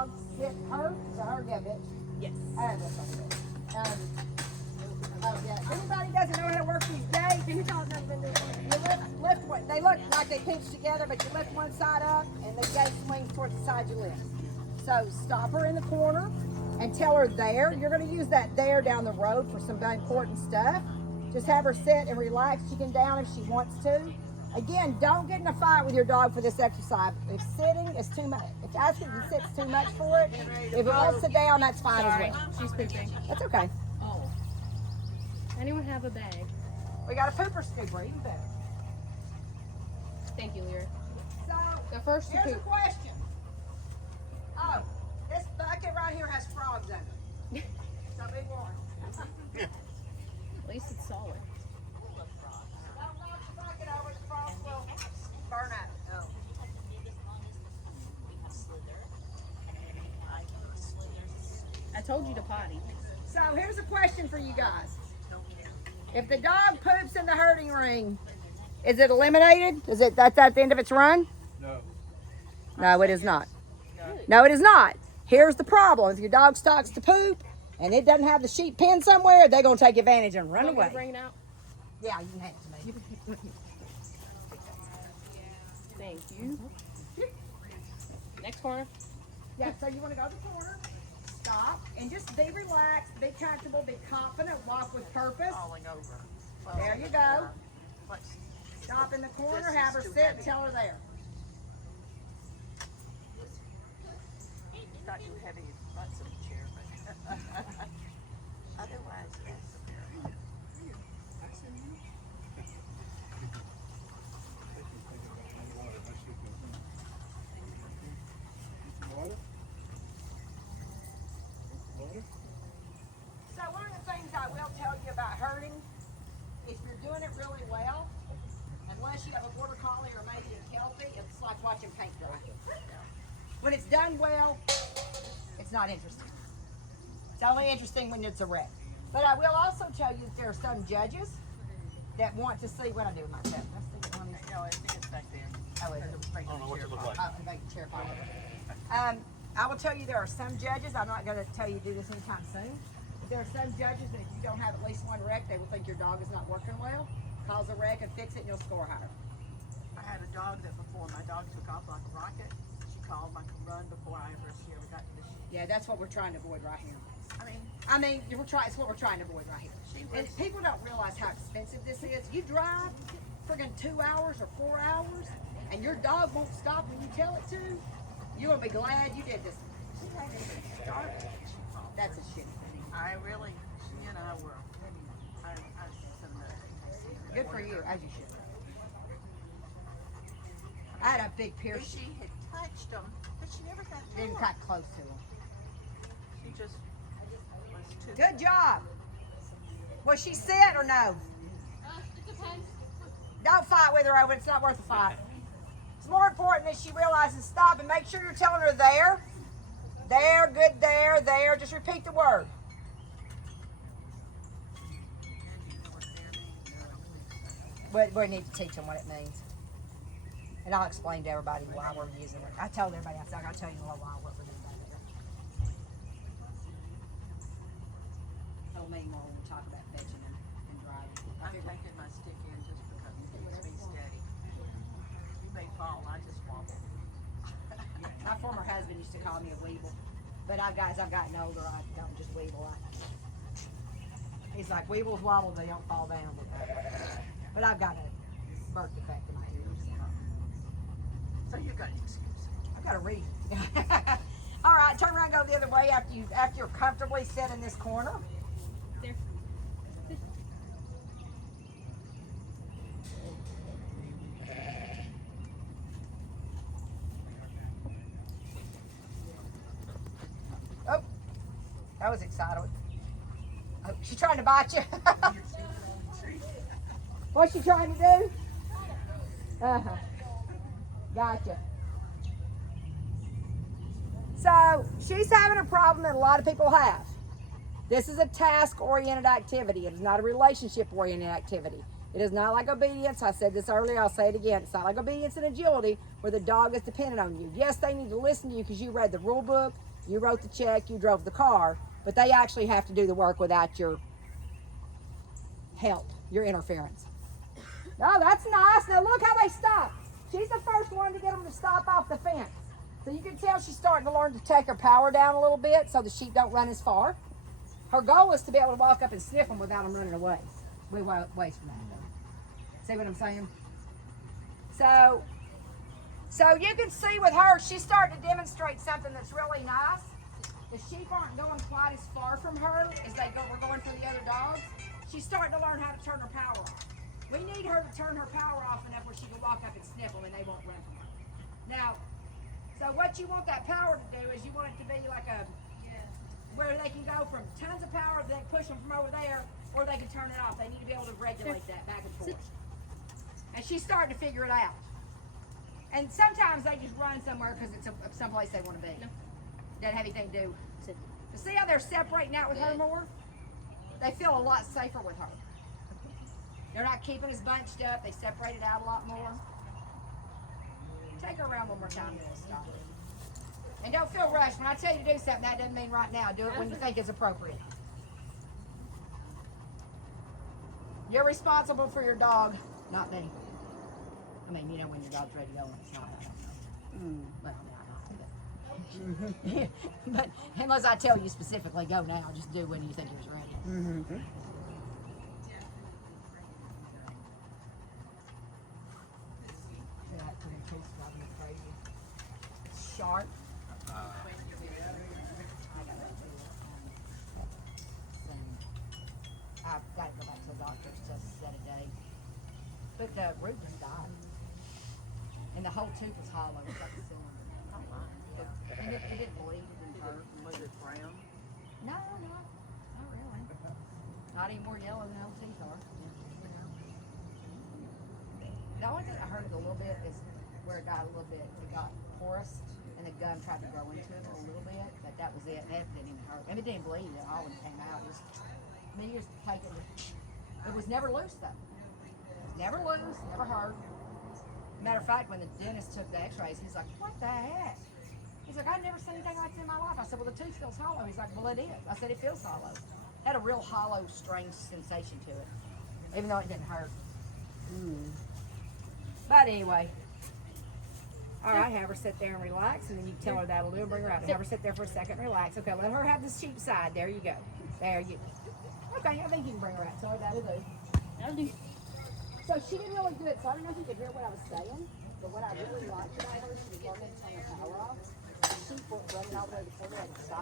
dog get hurt? Is that her? Yeah, bitch. Yes. Oh, yeah. If anybody doesn't know how to work these gates, you lift one. They look like they pinch together, but you lift one side up, and the gate swings towards the side you lift. So stop her in the corner and tell her there. You're going to use that there down the road for some important stuff. Just have her sit and relax. She can down if she wants to. Again, don't get in a fight with your dog for this exercise. If sitting is too much, if asking to sit is too much for it, if it wants to sit down, that's fine as well. She's pooping. That's okay. Oh. Anyone have a bag? We got a pooper scooper, even better. Thank you, Lyra. So, The first to here's a poop. question. Oh, this bucket right here has frogs in it. So be warned. At least it's solid. Don't knock the bucket over, the frogs will burn out. Oh. I told you to potty. So here's a question for you guys. If the dog poops in the herding ring, is it eliminated? That's at the end of its run? No. No, it is not. No, it is not. Here's the problem. If your dog starts to poop and it doesn't have the sheep pinned somewhere, they're going to take advantage and run Want me to away. bring it out? Yeah, you can hand it to me. Thank you. Next corner. Yeah, so you want to go to the corner, stop, and just be relaxed, be comfortable, be confident, walk with purpose. Falling over. There you go. What's, Stop in the corner, This have her is too sit, heavy. tell her there. not too heavy, lots of chair, but otherwise, yes. So one of the things I will tell you about herding, if you're doing it really well, unless you have a border collie or maybe a kelpie, it's like watching paint dry. When it's done well, it's not interesting. It's only interesting when it's a wreck. But I will also tell you that there are some judges that want to see what I do with myself. Let's stick it on these. No, I think it's back there. Oh, is it? I don't know what it looks like. Oh, and make the chair fall over. I will tell you there are some judges, I'm not going to tell you to do this anytime soon, but there are some judges that if you don't have at least one wreck, they will think your dog is not working well, cause a wreck and fix it and you'll score higher. I had a dog that before my dog took off like a rocket, she called my run before she ever got to the sheep. Yeah, that's what we're trying to avoid right here. I mean, It's what we're trying to avoid right here. And people don't realize how expensive this is. You drive friggin' 2 hours or 4 hours, and your dog won't stop when you tell it to. You're gonna be glad you did this. That's a shitty thing. I really, well, I Good for you, as you should. I had a big pierce. She had touched them, but she never got to Didn't them. cut close to him. She just was too. Good job. Was she sit or no? It depends. Don't fight with her over it. It's not worth a fight. It's more important that she realizes stop and make sure you're telling her there. There, good there, there. Just repeat the word. We need to teach them what it means. And I'll explain to everybody why we're using it. I told everybody, I said, I gotta tell you a little while what we're doing back there. It'll mean more when we talk about fetching and driving. I'm taking my stick in just because it needs to be steady. You may fall, I just wobble. My former husband used to call me a weeble. But as I've gotten older, I don't just weeble. He's like, weebles wobble, they don't fall down. But I've got a birth defect in my ears. So you got an excuse. I've got a reason. All right, turn around and go the other way after you're comfortably set in this corner. There. Oh, that was exciting. Oh, she's trying to bite you. What's she trying to do? Uh-huh. Gotcha. So she's having a problem that a lot of people have. This is a task-oriented activity. It is not a relationship-oriented activity. It is not like obedience. I said this earlier. I'll say it again. It's not like obedience and agility where the dog is dependent on you. Yes, they need to listen to you because you read the rule book, you wrote the check, you drove the car, but they actually have to do the work without your help, your interference. Oh, that's nice. Now look how they stop. She's the first one to get them to stop off the fence. So you can tell she's starting to learn to take her power down a little bit so the sheep don't run as far. Her goal is to be able to walk up and sniff them without them running away. We waste from that. See what I'm saying? So you can see with her, she's starting to demonstrate something that's really nice. The sheep aren't going quite as far from her as we're going for the other dogs. She's starting to learn how to turn her power off. We need her to turn her power off enough where she can walk up and sniff them and they won't run from her. Now, so what you want that power to do is you want it to be like where they can go from tons of power, they push them from over there, or they can turn it off. They need to be able to regulate that back and forth. And she's starting to figure it out. And sometimes they just run somewhere because it's someplace they want to be. Doesn't have anything to do. But see how they're separating out with her more? They feel a lot safer with her. They're not keeping us bunched up. They separate it out a lot more. Take her around one more time and then stop. And don't feel rushed. When I tell you to do something, that doesn't mean right now. Do it when you think it's appropriate. You're responsible for your dog, not me. I mean, you know when your dog's ready to go and it's not. But unless I tell you specifically, go now. Just do when you think it's ready. Mm-hmm. Sharp. I've got to go back to the doctor's just set a day. But the root just died. And the whole tooth was hollow. It's like a cylinder. And it didn't bleed. It didn't hurt. Was it brown? No, not really. Not any more yellow than old teeth are. The only thing I heard a little bit is where it got a little bit, it got porous, and the gum tried to grow into it a little bit, but that was it. That didn't even hurt. And it didn't bleed at all when it came out. It was, me just taking it was never loose though. It was never loose, never hurt. Matter of fact, when the dentist took the x-rays, he's like, what the heck? He's like, I've never seen anything like this in my life. I said, well, the tooth feels hollow. He's like, well, it is. I said, it feels hollow. Had a real hollow, strange sensation to it, even though it didn't hurt. But anyway, all right, have her sit there and relax, and then you tell her that'll do. Bring her out. Have her sit there for a second and relax. Okay, let her have the sheep side. There you go. There you go. Okay, I think you can bring her out. Tell her that'll do. That'll do. So she didn't really do it, so I don't know if you could hear what I was saying, but what I really liked about her, she was learning to turn her power off. The sheep weren't running all the way to the corner and stop